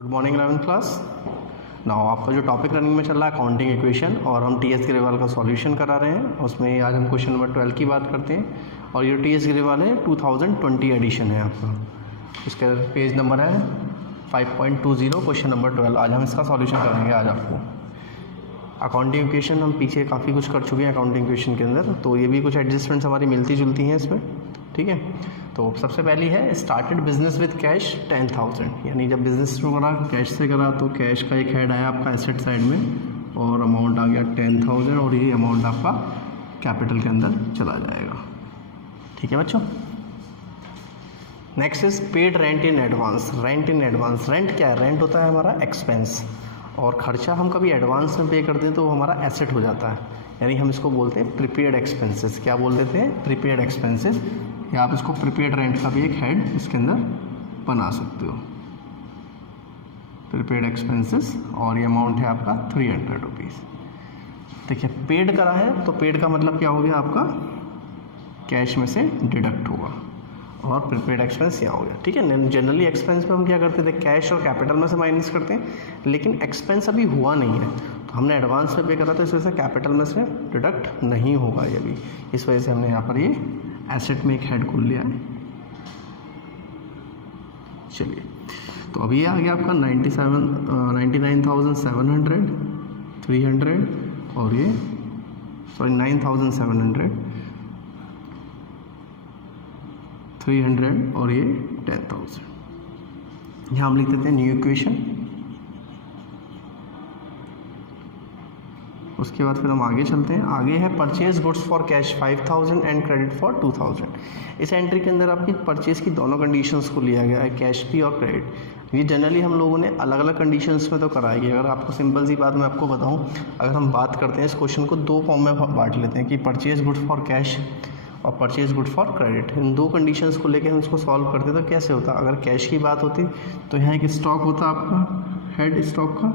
Good morning 11th class. Now आपका जो topic running में चल रहा है अकाउंटिंग इक्वेशन, और हम टी एस ग्रेवाल का सॉल्यूशन करा रहे हैं। उसमें आज हम क्वेश्चन नंबर 12 की बात करते हैं, और ये टी एस ग्रेवाल है 2020 एडिशन है आपका। इसका पेज नंबर है 5.20, क्वेश्चन नंबर 12। आज हम इसका सॉल्यूशन करेंगे। आज आपको अकाउंटिंग इक्वेशन हम पीछे काफ़ी कुछ कर चुके हैं अकाउंटिंग इक्वेशन के अंदर, तो ये भी कुछ एडजस्टमेंट्स हमारी मिलती जुलती हैं इसमें। ठीक है, तो सबसे पहली है स्टार्टेड बिजनेस विद कैश 10,000, यानी जब बिजनेस शुरू करा कैश से करा तो कैश का एक हेड आया आपका एसेट साइड में, और अमाउंट आ गया 10,000, और ये अमाउंट आपका कैपिटल के अंदर चला जाएगा। ठीक है बच्चों। Next is paid rent in advance. Rent in advance, rent क्या है? रेंट होता है हमारा एक्सपेंस, और खर्चा हम कभी एडवांस में पे करते हैं तो वो हमारा एसेट हो जाता है, यानी हम इसको बोलते हैं प्रीपेड एक्सपेंसेस। क्या बोल देते हैं? प्रीपेड एक्सपेंसेस, या आप इसको प्रीपेड रेंट का भी एक हेड इसके अंदर बना सकते हो, प्रीपेड एक्सपेंसेस। और ये अमाउंट है आपका 300 रुपीज़। देखिए पेड करा है तो पेड का मतलब क्या हो गया आपका? कैश में से डिडक्ट होगा, और प्रीपेड एक्सपेंस यहाँ हो गया। ठीक है, जनरली एक्सपेंस में हम क्या करते थे? कैश और कैपिटल में से माइनस करते हैं, लेकिन एक्सपेंस अभी हुआ नहीं है तो हमने एडवांस में पे करा, तो इस वजह से कैपिटल में से डिडक्ट नहीं होगा ये भी। इस वजह से हमने यहाँ पर ये एसेट में एक हेड खोल लिया है। चलिए, तो अभी ये आ गया आपका 99,700, 300, और ये 9,700, 300, और ये 10,000। यहाँ हम लिख देते हैं न्यू इक्वेशन। उसके बाद फिर हम आगे चलते हैं। आगे है purchase goods for cash 5,000 and credit for 2,000। इस एंट्री के अंदर आपकी परचेज की दोनों कंडीशंस को लिया गया है, कैश भी और क्रेडिट। ये जनरली हम लोगों ने अलग अलग कंडीशंस में तो कराई है। अगर आपको सिंपल सी बात मैं आपको बताऊं, अगर हम बात करते हैं इस क्वेश्चन को दो फॉर्म में बांट लेते हैं कि परचेज गुड्स फॉर कैश और परचेज गुड फॉर क्रेडिट। इन दो कंडीशंस को लेकर हम इसको सॉल्व करते तो कैसे होता? अगर कैश की बात होती तो यहाँ एक स्टॉक होता आपका, हेड स्टॉक का,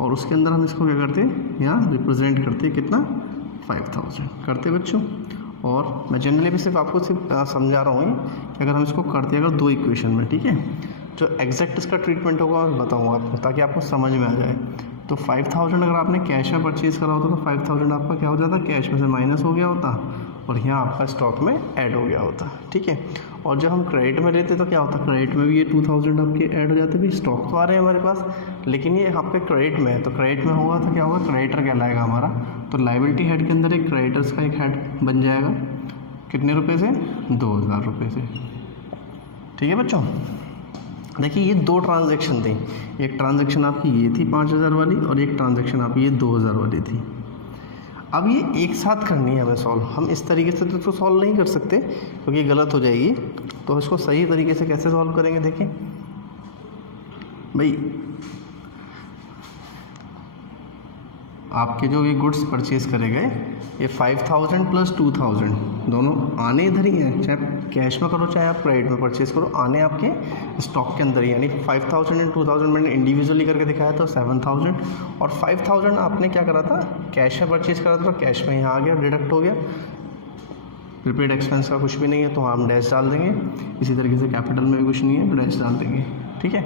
और उसके अंदर हम इसको क्या करते हैं? यहाँ रिप्रेजेंट करते कितना? 5,000 करते बच्चों। और मैं जनरली भी सिर्फ आपको समझा रहा हूँ कि अगर हम इसको करते हैं अगर दो इक्वेशन में, ठीक है, जो एग्जैक्ट इसका ट्रीटमेंट होगा मैं बताऊँगा आपको, ताकि आपको समझ में आ जाए। तो 5,000 अगर आपने कैश में परचेज़ करा होता तो 5,000 आपका क्या हो जाता? कैश में से माइनस हो गया होता, और यहाँ आपका स्टॉक में ऐड हो गया होता। ठीक है, और जब हम क्रेडिट में लेते तो क्या होता? क्रेडिट में भी ये 2,000 आपके ऐड हो जाते। भी स्टॉक तो आ रहे हैं हमारे पास, लेकिन ये आपके क्रेडिट में है, तो क्रेडिट में होगा तो क्या होगा? क्रेडिटर कहलाएगा हमारा। तो लाइबिलिटी हेड के अंदर एक क्रेडिटर्स का एक हेड बन जाएगा। कितने रुपये से? 2,000 रुपये से। ठीक है बच्चों। देखिए ये दो ट्रांजैक्शन थी, एक ट्रांजैक्शन आपकी ये थी 5,000 वाली, और एक ट्रांजैक्शन आपकी ये 2,000 वाली थी। अब ये एक साथ करनी है हमें सॉल्व। हम इस तरीके से तो सॉल्व नहीं कर सकते क्योंकि गलत हो जाएगी। तो इसको सही तरीके से कैसे सॉल्व करेंगे? देखिए भाई, आपके जो ये गुड्स परचेज करे गए, ये 5,000 प्लस 2,000 दोनों आने इधर ही हैं, चाहे कैश में करो चाहे आप क्रेडिट में परचेज करो, आने आपके स्टॉक के अंदर ही। यानी 5,000 एंड 2,000 मैंने इंडिविजुअली करके दिखाया था 7,000, और 5,000 आपने क्या करा था? कैश में परचेज करा था, तो कैश में यहाँ आ गया, डिडक्ट हो गया। प्रीपेड एक्सपेंस का कुछ भी नहीं है तो हम डैश डाल देंगे। इसी तरीके से कैपिटल में भी कुछ नहीं है तो डैश डाल देंगे। ठीक है,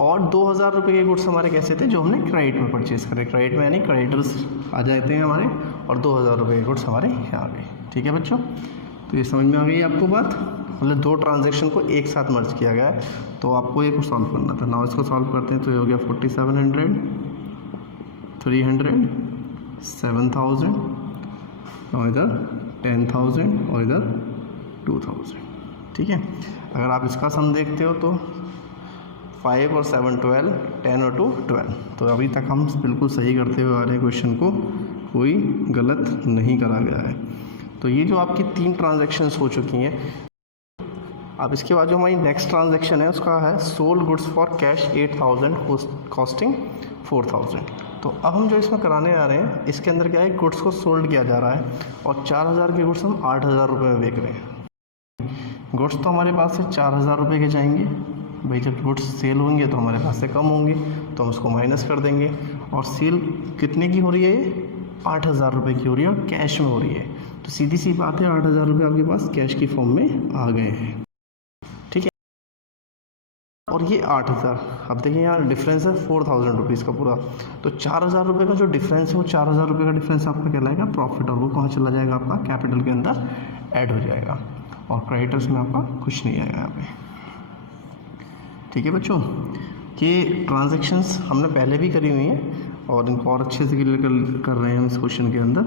और 2,000 रुपये के गुड्स हमारे कैसे थे? जो हमने क्रेडिट में परचेज़ करे। क्रेडिट में यानी क्रेडिटर्स आ जाते हैं हमारे, और 2,000 रुपये के गुड्स हमारे यहाँ आ गए। ठीक है बच्चों, तो ये समझ में आ गई आपको बात? मतलब दो ट्रांजैक्शन को एक साथ मर्ज किया गया है, तो आपको ये कुछ सॉल्व करना था। नाउ इसको सॉल्व करते हैं तो ये हो गया 4,700, 300, 7,000, और इधर 10,000, और इधर 2,000। ठीक है, अगर आप इसका सम देखते हो तो 5 और 7 12, 10 और 2 12। तो अभी तक हम बिल्कुल सही करते हुए आ रहे हैं, क्वेश्चन को कोई गलत नहीं करा गया है। तो ये जो आपकी 3 ट्रांजैक्शंस हो चुकी हैं। अब इसके बाद जो हमारी नेक्स्ट ट्रांजैक्शन है उसका है sold goods for cash 8,000 costing 4,000। तो अब हम जो इसमें कराने आ रहे हैं, इसके अंदर क्या है? गुड्स को सोल्ड किया जा रहा है, और 4,000 के गुड्स हम 8,000 रुपये में बेच रहे हैं। गुड्स तो हमारे पास से 4,000 रुपये के जाएंगे भाई। जब गुड्स सेल होंगे तो हमारे पास से कम होंगे, तो हम उसको माइनस कर देंगे। और सेल कितने की हो रही है? ये 8,000 रुपये की हो रही है, और कैश में हो रही है। तो सीधी सी बात है, 8,000 रुपये आपके पास कैश की फॉर्म में आ गए हैं। और ये 8,000। अब देखिए यहाँ डिफरेंस है 4,000 रुपीज़ का पूरा। तो 4,000 रुपये का जो डिफरेंस है वो 4,000 रुपये का डिफरेंस आपका कहलाएगा प्रॉफिट, और वो कहाँ चला जाएगा, आपका कैपिटल के अंदर ऐड हो जाएगा, और क्रेडिटर्स में आपका कुछ नहीं आएगा यहाँ पे। ठीक है बच्चों, ये ट्रांजैक्शंस हमने पहले भी करी हुई हैं और इनको और अच्छे से क्लियर कर रहे हैं इस क्वेश्चन के अंदर।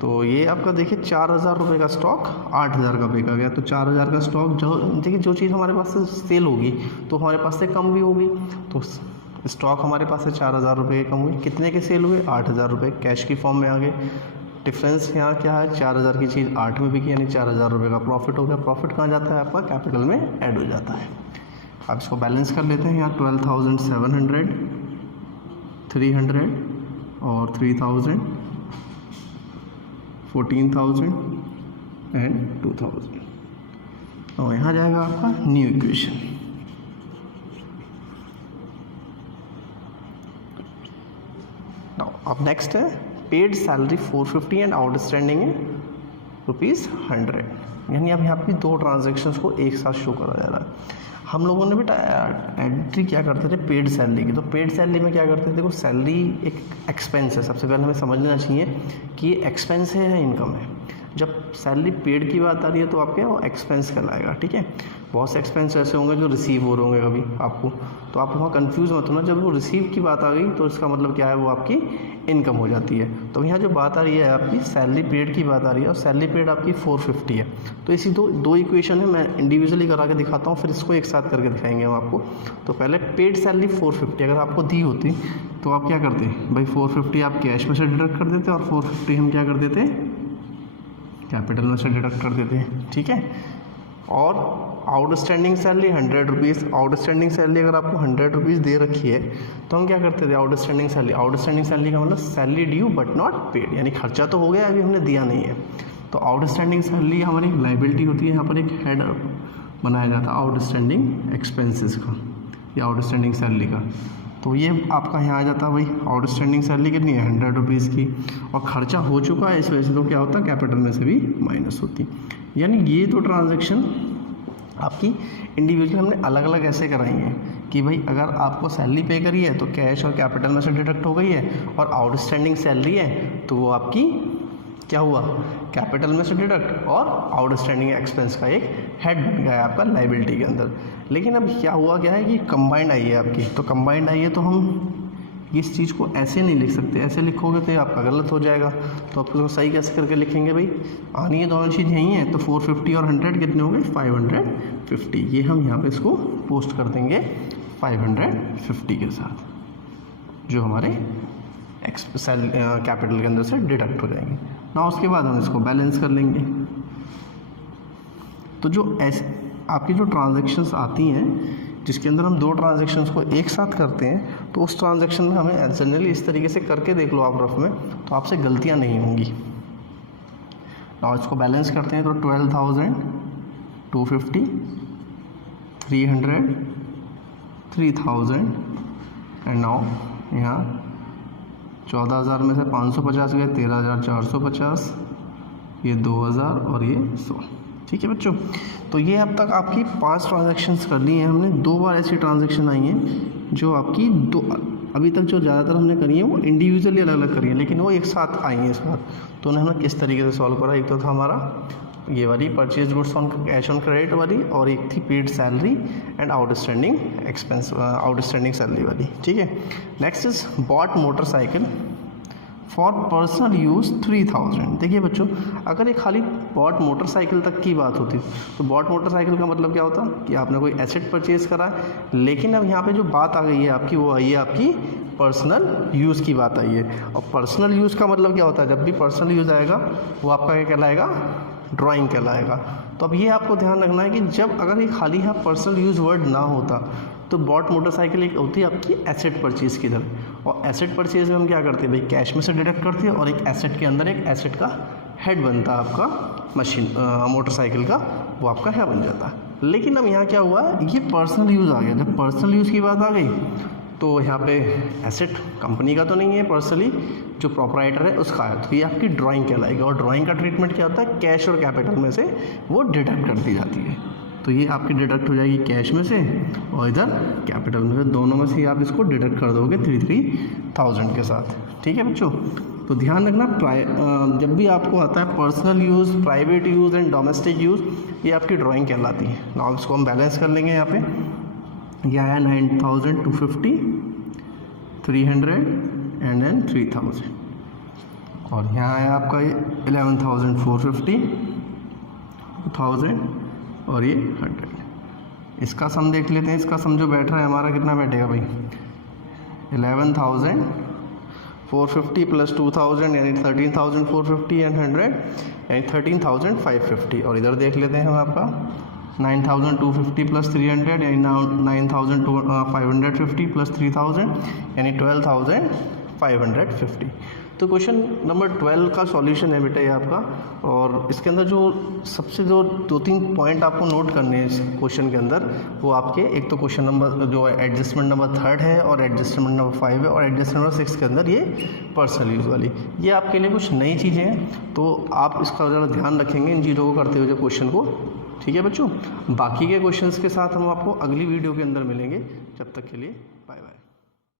तो ये आपका देखिए 4,000 रुपये का स्टॉक 8,000 का बेचा गया। तो 4,000 का स्टॉक जो देखिए जो चीज़ हमारे पास से सेल होगी तो हमारे पास से कम भी होगी। तो स्टॉक हमारे पास से 4,000 रुपये कम हुए, कितने के सेल हुए, 8,000 रुपये कैश की फॉर्म में आ गए। डिफरेंस यहाँ क्या है, 4,000 की चीज़ 8 में बिकी, यानी 4,000 रुपये का प्रॉफिट हो गया। प्रॉफिट कहाँ जाता है, आपका कैपिटल में ऐड हो जाता है। अब इसको बैलेंस कर लेते हैं। यहाँ 12,700, 300 और 3,000, 14,000 एंड 2,000। और यहाँ जाएगा आपका न्यू इक्वेशन। अब नेक्स्ट है पेड सैलरी 450 एंड आउटस्टैंडिंग है ₹100। यानी अब यहाँ पे दो ट्रांजेक्शन्स को एक साथ शो करा जा रहा है। हम लोगों ने बेटा एंट्री क्या करते थे पेड सैलरी की। तो पेड सैलरी में क्या करते थे, देखो सैलरी एक एक्सपेंस है, सबसे पहले हमें समझना चाहिए कि ये एक्सपेंस है या इनकम है। जब सैलरी पेड की बात आ रही है तो आपके वो एक्सपेंस कहलाएगा। ठीक है, बहुत से एक्सपेंस ऐसे होंगे जो रिसीव हो रहे होंगे कभी आपको, तो आप वहाँ कंफ्यूज मत होना। जब वो रिसीव की बात आ गई तो इसका मतलब क्या है, वो आपकी इनकम हो जाती है। तो यहाँ जो बात आ रही है आपकी सैलरी पेड की बात आ रही है, और सैलरी पेड आपकी 450 है। तो इसी दो इक्वेशन है, मैं इंडिविजुअली करा के दिखाता हूँ, फिर इसको एक साथ करके दिखाएंगे हम आपको। तो पहले पेड सैलरी 450 अगर आपको दी होती तो आप क्या करते भाई, 450 आप कैश में से डिडक्ट कर देते और 450 हम क्या कर देते, कैपिटल में से डिडक्ट कर देते हैं। ठीक है, और outstanding salary 100 rupees. Outstanding salary अगर आपको 100 रुपीज़ दे रखी है तो हम क्या करते थे, आउटस्टैंडिंग सैलरी का मतलब salary due but not paid, यानी खर्चा तो हो गया अभी हमने दिया नहीं है। तो आउटस्टैंडिंग सैलरी हमारी लाइबिलिटी होती है, यहाँ पर एक हेड बनाया जाता है आउटस्टैंडिंग एक्सपेंसेस का या आउटस्टैंडिंग सैलरी का। तो ये आपका यहाँ आ जाता है भाई, आउटस्टैंडिंग सैलरी कितनी है 100 रुपीज़ की, और खर्चा हो चुका है इस वजह से तो क्या होता है, कैपिटल में से भी माइनस होती। यानी ये तो ट्रांजैक्शन आपकी इंडिविजुअल हमने अलग अलग ऐसे कराई हैं कि भाई अगर आपको सैलरी पे करी है तो कैश और कैपिटल में से डिडक्ट हो गई है, और आउटस्टैंडिंग सैलरी है तो वो आपकी क्या हुआ, कैपिटल में से डिडक्ट और आउटस्टैंडिंग एक्सपेंस का एक हेड बन गया है आपका लाइबिलिटी के अंदर। लेकिन अब क्या हुआ क्या है कि कंबाइंड आई है आपकी, तो कंबाइंड आई है तो हम इस चीज़ को ऐसे नहीं लिख सकते, ऐसे लिखोगे तो ये आपका गलत हो जाएगा। तो आपको सही कैसे करके लिखेंगे भाई, आनी है दोनों चीज़ यही है। तो 450 और 100 कितने हो गए, 550। ये हम यहाँ पे इसको पोस्ट कर देंगे 550 के साथ, जो हमारे कैपिटल के अंदर से डिडक्ट हो जाएंगे ना। उसके बाद हम इसको बैलेंस कर लेंगे। तो जो आपकी जो ट्रांजैक्शंस आती हैं जिसके अंदर हम दो ट्रांजैक्शंस को एक साथ करते हैं, तो उस ट्रांजैक्शन में हमें जनरली इस तरीके से करके देख लो आप रफ में, तो आपसे गलतियां नहीं होंगी। और इसको बैलेंस करते हैं तो 12,000, 250, 300, 3000 एंड नाउ यहाँ 14,000 में से 550 गए, 13,450, ये 2,000 और ये 100। ठीक है बच्चों, तो ये अब तक आपकी 5 ट्रांजैक्शंस कर ली हैं हमने। 2 बार ऐसी ट्रांजैक्शन आई हैं जो आपकी अभी तक जो ज़्यादातर हमने करी है वो इंडिविजुअली अलग अलग करी है, लेकिन वो एक साथ आई हैं इस बार। तो उन्हें हमने किस तरीके से सॉल्व करा, एक तो था हमारा ये वाली purchase goods on cash on credit वाली, और एक थी paid salary and outstanding expense outstanding salary वाली। ठीक है, next is bought motorcycle for personal use 3,000। देखिए बच्चों, अगर ये खाली बॉट मोटरसाइकिल तक की बात होती तो बॉट मोटरसाइकिल का मतलब क्या होता कि आपने कोई एसेट परचेज करा है, लेकिन अब यहाँ पे जो बात आ गई है आपकी वो आई है आपकी पर्सनल यूज़ की बात आई है। और पर्सनल यूज़ का मतलब क्या होता है, जब भी पर्सनल यूज़ आएगा वो आपका क्या कहलाएगा, ड्राइंग कहलाएगा। तो अब ये आपको ध्यान रखना है कि जब अगर ये खाली यहाँ पर्सनल यूज़ वर्ड ना होता तो बॉट मोटरसाइकिल एक होती है आपकी एसेट परचेज की तरह, और एसेट परचेज में हम क्या करते हैं भाई, कैश में से डिडक्ट करते हैं और एक एसेट के अंदर एक एसेट का हेड बनता है आपका मशीन मोटरसाइकिल का, वो आपका हेड बन जाता है। लेकिन अब यहाँ क्या हुआ, ये पर्सनल यूज़ आ गया। जब पर्सनल यूज़ की बात आ गई तो यहाँ पे एसेट कंपनी का तो नहीं है, पर्सनली जो प्रोप्राइटर है उसका है, तो ये आपकी ड्राइंग कहलाएगी। और ड्राइंग का ट्रीटमेंट क्या होता है, कैश और कैपिटल में से वो डिडक्ट कर दी जाती है। तो ये आपकी डिडक्ट हो जाएगी कैश में से और इधर कैपिटल में से, दोनों में से आप इसको डिडक्ट कर दोगे 33,000 के साथ। ठीक है बच्चों, तो ध्यान रखना जब भी आपको आता है personal use, private use and domestic use, ये आपकी ड्राइंग कहलाती है। नाउ इसको हम बैलेंस कर लेंगे। यहाँ पे ये आया 9,250, 300 एंड देन 3,000, और यहाँ आया आपका ये 11,450, 2,000 और ये 100। इसका सम देख लेते हैं। इसका सम जो बैठ रहा है हमारा कितना बैठेगा भाई, 11,450 प्लस 2,000 यानी 13,450 एंड 100 यानी 13,550। और इधर देख लेते हैं हम आपका 9,250 प्लस 300 यानी 9,550 प्लस 3,000 यानी 12,550। तो क्वेश्चन नंबर 12 का सॉल्यूशन है बेटा ये आपका। और इसके अंदर जो सबसे जो 2-3 पॉइंट आपको नोट करने हैं इस क्वेश्चन के अंदर, वो आपके एक तो क्वेश्चन नंबर जो एडजस्टमेंट नंबर 3 है और एडजस्टमेंट नंबर 5 है, और एडजस्टमेंट नंबर 6 के अंदर ये पर्सनल यूज़ वाली, ये आपके लिए कुछ नई चीज़ें हैं। तो आप इसका ज़रा ध्यान रखेंगे इन चीज़ों को करते हुए क्वेश्चन को। ठीक है बच्चों, बाकी के क्वेश्चंस के साथ हम आपको अगली वीडियो के अंदर मिलेंगे। जब तक के लिए